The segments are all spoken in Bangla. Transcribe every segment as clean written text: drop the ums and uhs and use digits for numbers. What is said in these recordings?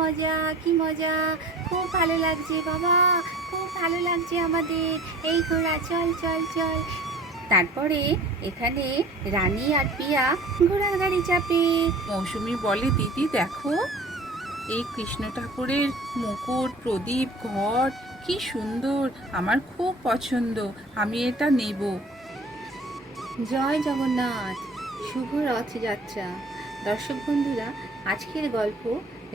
মজা, কি মজা! খুব ভালো লাগছে বাবা, খুব ভালো লাগছে আমাদের। এই ঘোড়া, চল চল চল। তারপরে এখানে রানী আর পিয়া ঘোড়ার গাড়ি চাপে। মৌসুমী বলে, দিদি দেখো, এই কৃষ্ণ ঠাকুরের মুকুট, প্রদীপ, ঘট কি সুন্দর, আমার খুব পছন্দ, আমি এটা নেব। জয় জগন্নাথ, শুভ রথযাত্রা। দর্শক বন্ধুরা, আজকের গল্প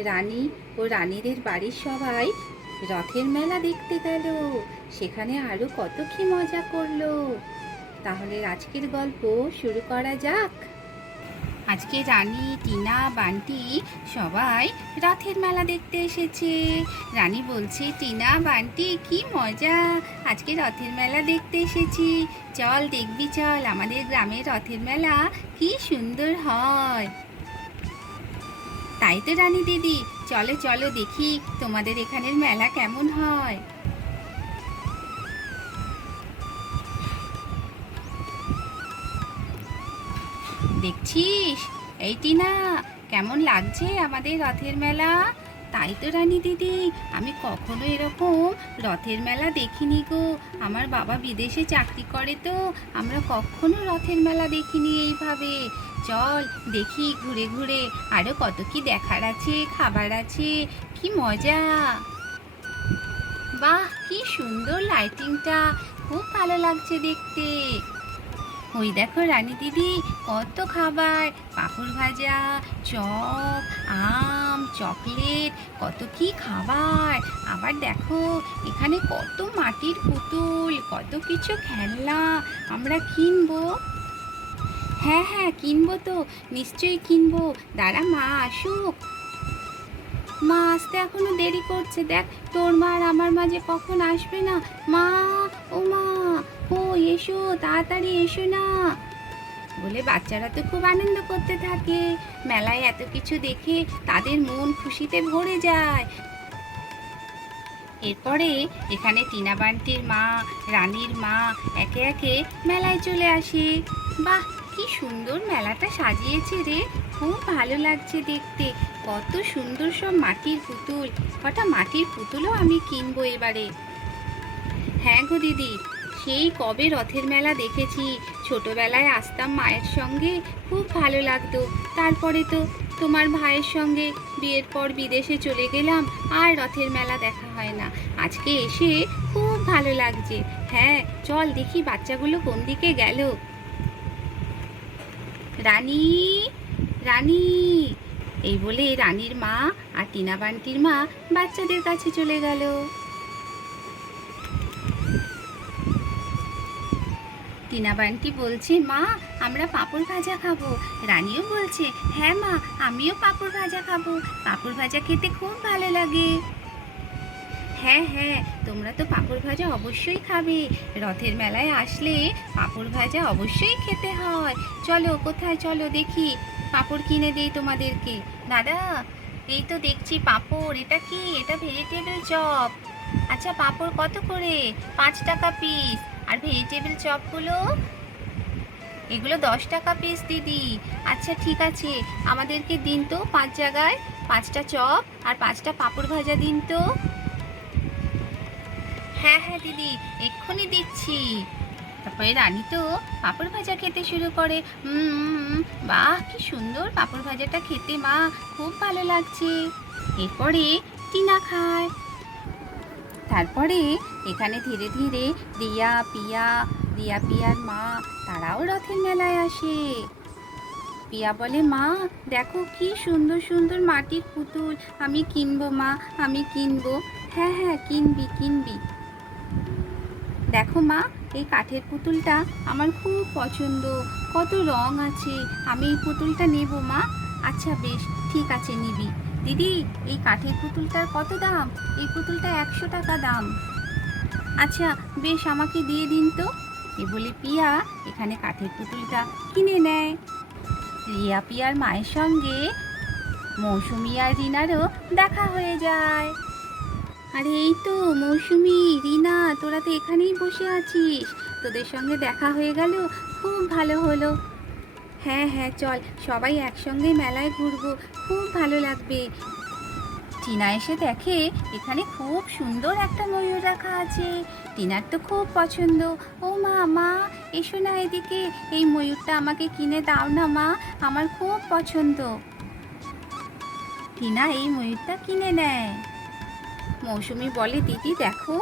রানী ও রানীদের বাড়ির সবাই রথের মেলা দেখতে গেল। সেখানে আরো কত কি মজা করলো। তাহলে আজকের গল্প শুরু করা যাক। আজকে রানী, টিনা, বান্টি সবাই রথের মেলা দেখতে এসেছে। রানী বলছে, টিনা, বান্টি কি মজা, আজকে রথের মেলা দেখতে এসেছি। চল দেখবি, চল, আমাদের গ্রামের রথের মেলা কি সুন্দর হয়। তাই তো রানী দিদি, চলো চলো দেখি তোমাদের এখানের মেলা কেমন হয়। দেখছিস এই টিনা, কেমন লাগছে আমাদের রথের মেলা? তাই তো রানী দিদি, আমি কখনো এরকম রথের মেলা দেখিনি গো। আমার বাবা বিদেশে চাকরি করে, তো আমরা কখনো রথের মেলা দেখিনি এইভাবে। চল দেখি ঘুরে ঘুরে, আরো কত কি দেখার আছে, খাবার আছে, কি মজা। বাহ, কি সুন্দর লাইটিংটা, খুব ভালো লাগছে দেখতে। ওই দেখো রানী দিদি, কত খাবার, পাঁপড় ভাজা, চপ, আম, চকলেট, কত কি খাবার। আবার দেখো এখানে কত মাটির পুতুল, কত কিছু খেলনা আমরা কিনবো। হ্যাঁ হ্যাঁ, কিনবো তো, নিশ্চয়ই কিনবো। দাঁড়া মা আসুক। মা আসতে এখনো দেরি করছে, দেখ তোর মা আর আমার মা যে কখন আসবে না। মা, ও মা, ও এসো, তাড়াতাড়ি এসো না। বলে বাচ্চারা তো খুব আনন্দ করতে থাকে, মেলায় এত কিছু দেখে তাদের মন খুশিতে ভরে যায়। এরপরে এখানে টিনা বান্টির মা, রানীর মা একে একে মেলায় চলে আসে। বাহ, কি সুন্দর মেলাটা সাজিয়েছে রে, খুব ভালো লাগছে দেখতে। কত সুন্দর সব মাটির পুতুল, কটা মাটির পুতুলও আমি কিনবো এবারে। হ্যাঁ গো দিদি, সেই কবে রথের মেলা দেখেছি। ছোটবেলায় আসতাম মায়ের সঙ্গে, খুব ভালো লাগতো। তারপরে তো তোমার ভাইয়ের সঙ্গে বিয়ের পর বিদেশে চলে গেলাম, আর রথের মেলা দেখা হয় না। আজকে এসে খুব ভালো লাগছে। হ্যাঁ চল দেখি বাচ্চাগুলো কোন দিকে গেল। রানী, রানী, এই বলে রানীর মা আর টিনা বান্টির মা বাচ্চাদের কাছে চলে গেল। টিনা বান্টি বলছে, মা আমরা পাঁপড় ভাজা খাবো। রানীও বলছে, হ্যাঁ মা, আমিও পাঁপড় ভাজা খাবো, পাঁপড় ভাজা খেতে খুব ভালো লাগে। হ্যাঁ হ্যাঁ, তোমরা তো পাঁপড় ভাজা অবশ্যই খাবে, রথের মেলায় আসলে পাঁপড় ভাজা অবশ্যই খেতে হয়। চলো কোথায়, চলো দেখি, পাঁপড় কিনে দেই তোমাদেরকে। দাদা, এই তো দেখছি পাঁপড়, এটা কি? এটা ভেজিটেবল চপ। আচ্ছা পাঁপড় কত করে? 5 টাকা পিস। আর ভেজিটেবল চপগুলো? এগুলো 10 টাকা পিস দিদি। আচ্ছা ঠিক আছে, আমাদেরকে দিন তো 5 জায়গায় 5টা চপ আর 5টা পাঁপড় ভাজা দিন তো। হ্যাঁ হ্যাঁ দিদি, এক্ষুনি দিচ্ছি। তারপরে রানী তো পাঁপড় ভাজা খেতে শুরু করে। বাহ, কি সুন্দর পাঁপড় ভাজাটা খেতে মা, খুব ভালো লাগছে। এরপরে টিনা খায়। তারপরে এখানে ধীরে ধীরে রিয়া পিয়ার মা তারাও রথের মেলায় আসে। পিয়া বলে, মা দেখো কি সুন্দর সুন্দর মাটির পুতুল, আমি কিনবো মা, আমি কিনবো। হ্যাঁ হ্যাঁ, কিনবি কিনবি। দেখো মা, এই কাঠের পুতুলটা আমার খুব পছন্দ, কত রং আছে, আমি এই পুতুলটা নেব মা। আচ্ছা বেশ, ঠিক আছে নিবি। দিদি, এই কাঠের পুতুলটার কত দাম? এই পুতুলটা 100 টাকা দাম। আচ্ছা বেশ, আমাকে দিয়ে দিন তো। এ বলে পিয়া এখানে কাঠের পুতুলটা কিনে নেয়। রিয়া পিয়ার মায়ের সঙ্গে মৌসুমী আর রিনারও দেখা হয়ে যায়। আরে এই তো মৌসুমী, রিনা, তোরা তো এখানেই বসে আছিস, তোদের সঙ্গে দেখা হয়ে গেল, খুব ভালো হলো। হ্যাঁ হ্যাঁ চল, সবাই একসঙ্গে মেলায় ঘুরবো, খুব ভালো লাগবে। টিনা এসে দেখে এখানে খুব সুন্দর একটা ময়ূর রাখা আছে। টিনার তো খুব পছন্দ। ও মা, মা এসো না এদিকে, এই ময়ূরটা আমাকে কিনে দাও না মা, আমার খুব পছন্দ। টিনা এই ময়ূরটা কিনে নেয়। মৌসুমী বলে, দিদি দেখো,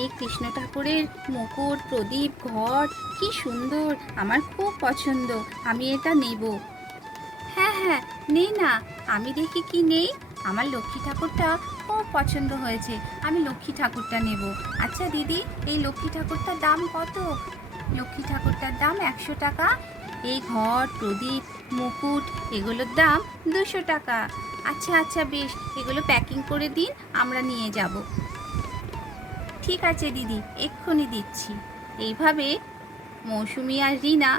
এই কৃষ্ণ ঠাকুরের মুকুট, প্রদীপ, ঘট কি সুন্দর, আমার খুব পছন্দ, আমি এটা নেব। হ্যাঁ হ্যাঁ, নেই না, আমি দেখি কি নেই। আমার লক্ষ্মী ঠাকুরটা খুব পছন্দ হয়েছে, আমি লক্ষ্মী ঠাকুরটা নেব। আচ্ছা দিদি, এই লক্ষ্মী ঠাকুরটার দাম কত? লক্ষ্মী ঠাকুরটার দাম 100 টাকা। এই ঘট, প্রদীপ, মুকুট এগুলোর দাম 200 টাকা। আচ্ছা আচ্ছা বেশ, এগুলো প্যাকিং করে দিন, আমরা নিয়ে যাব। ঠিক আছে দিদি, এক্ষুনি দিচ্ছি। এইভাবে মৌসুমী আর রিনা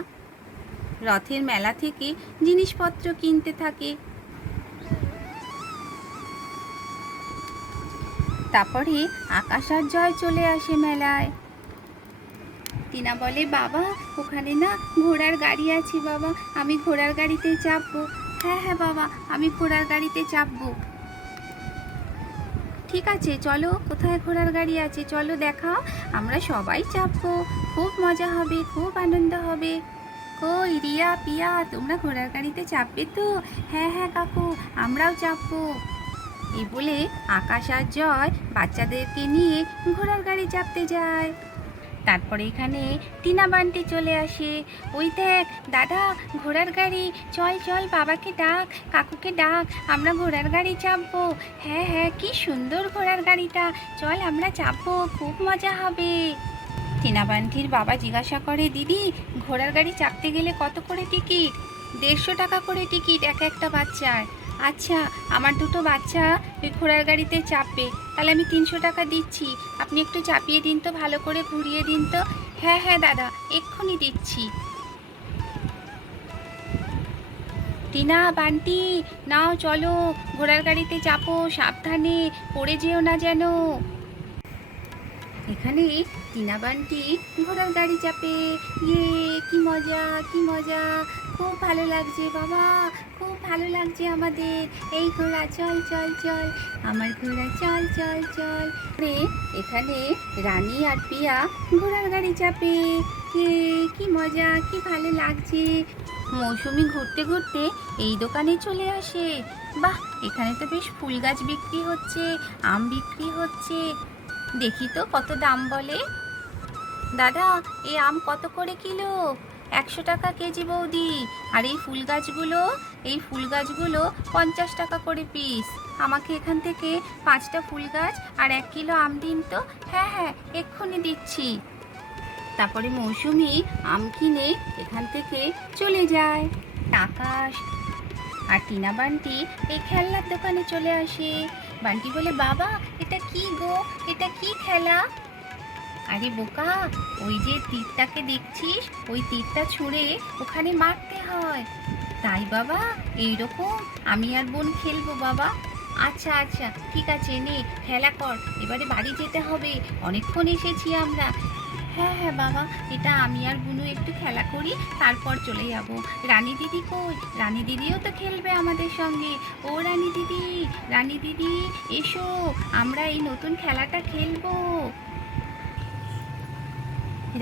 রথের মেলা থেকে জিনিসপত্র কিনতে থাকে। তারপরে আকাশ আর জয় চলে আসে মেলায়। টিনা বলে, বাবা ওখানে না ঘোড়ার গাড়ি আছে বাবা, আমি ঘোড়ার গাড়িতে চাপবো। হ্যাঁ হ্যাঁ বাবা, আমি ঘোড়ার গাড়িতে চাপবো। ঠিক আছে চলো, কোথায় ঘোড়ার গাড়ি আছে চলো দেখাও, আমরা সবাই চাপবো, খুব মজা হবে, খুব আনন্দ হবে। কই রিয়া, পিয়া, তোমরা ঘোড়ার গাড়িতে চাপবে তো? হ্যাঁ হ্যাঁ কাকু, আমরাও চাপবো। এই বলে আকাশ আর জয় বাচ্চাদেরকে নিয়ে ঘোড়ার গাড়ি চাপতে যায়। তারপরে এখানে টিনা বান্টি চলে আসে। ওই দেখ দাদা, ঘোড়ার গাড়ি, চল চল, বাবাকে ডাক, কাকুকে ডাক, আমরা ঘোড়ার গাড়ি চাপবো। হ্যাঁ হ্যাঁ, কি সুন্দর ঘোড়ার গাড়িটা, চল আমরা চাপবো, খুব মজা হবে। টিনা বান্টির বাবা জিজ্ঞাসা করে, দিদি ঘোড়ার গাড়ি চাপতে গেলে কত করে টিকিট? 150 টাকা করে টিকিট এক একটা বাচ্চার। আচ্ছা, আমার দুটো বাচ্চা ওই ঘোড়ার গাড়িতে চাপবে, তাহলে আমি 300 টাকা দিচ্ছি, আপনি একটু চাপিয়ে দিন তো, ভালো করে ঘুরিয়ে দিন তো। হ্যাঁ হ্যাঁ দাদা, এক্ষুনি দিচ্ছি। টিনা, বান্টি, নাও চলো, ঘোড়ার গাড়িতে চাপো, সাবধানে, পড়ে যেও না যেন। এখানে টিনা বান্টি ঘোড়ার গাড়ি চাপে। ইয়ে, কি মজা, কি মজা, খুব ভালো লাগছে বাবা, খুব ভালো লাগছে আমাদের। এই ঘোড়া চল চল চল, আমার ঘোড়া চল চল চল। এখানে রানী আর পিয়া ঘোড়ার গাড়ি চাপে। কি মজা, কি ভালো লাগছে। মৌসুমী ঘুরতে ঘুরতে এই দোকানে চলে আসে। বাহ, এখানে তো বেশ ফুল গাছ বিক্রি হচ্ছে, আম বিক্রি হচ্ছে, দেখি তো কত দাম বলে। দাদা, এই আম কত করে কিলো? 100 টাকা কেজি বৌদি। আর এই ফুল গাছগুলো 50 টাকা করে পিস। আমাকে এখান থেকে 5টা ফুল গাছ আর 1 কিলো আম দিন তো। হ্যাঁ হ্যাঁ, এক্ষুনি দিচ্ছি। তারপরে মৌসুমী আম কিনে এখান থেকে চলে যায়। আকাশ আর টিনা বান্টি এই খেলনার দোকানে চলে আসে। বান্টি বলে, বাবা এটা কি গো, এটা কি খেলা? আরে বোকা, ওই যে তীরটাকে দেখছিস, ওই তীরটা ছুঁড়ে ওখানে মারতে হয়। তাই বাবা, এইরকম আমি আর বোন খেলবো বাবা। আচ্ছা আচ্ছা ঠিক আছে, নে খেলা কর, এবারে বাড়ি যেতে হবে, অনেকক্ষণ এসেছি আমরা। হ্যাঁ হ্যাঁ বাবা, এটা আমি আর বুনু একটু খেলা করি, তারপর চলে যাব। রানী দিদি কই? রানী দিদিও তো খেলবে আমাদের সঙ্গে। ও রানী দিদি, রানী দিদি এসো, আমরা এই নতুন খেলাটা খেলবো।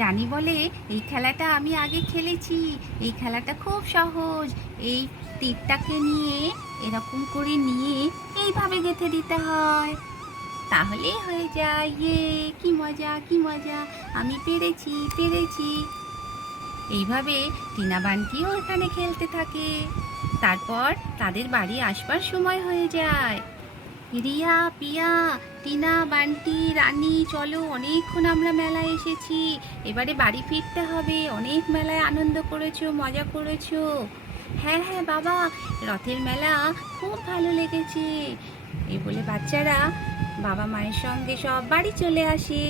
রানী বলে, এই খেলাটা আমি আগে খেলেছি, এই খেলাটা খুব সহজ। এই তীরটাকে নিয়ে এরকম করে নিয়ে এইভাবে গেঁথে দিতে হয়, তাহলেই হয়ে যায়। ইয়ে, কি মজা, কি মজা, আমি পেরেছি পেরেছি। এইভাবে টিনা বান্টিও এখানে খেলতে থাকে। তারপর তাদের বাড়ি আসবার সময় হয়ে যায়। রিয়া, পিয়া, টিনা, বান্টি, রানী, চলো, অনেকক্ষণ আমরা মেলায় এসেছি, এবারে বাড়ি ফিরতে হবে, অনেক মেলায় আনন্দ করেছো, মজা করেছো। হ্যাঁ হ্যাঁ বাবা, রথের মেলা খুব ভালো লেগেছে। এই বলে বাচ্চারা বাবা মায়ের সঙ্গে সব বাড়ি চলে আসে।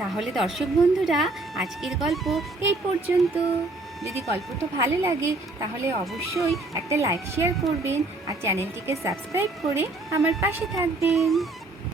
তাহলে দর্শক বন্ধুরা, আজকের গল্প এই পর্যন্ত। যদি গল্পটা ভালো লাগে তাহলে অবশ্যই একটা লাইক শেয়ার করবেন আর চ্যানেলটিকে সাবস্ক্রাইব করে আমার পাশে থাকবেন।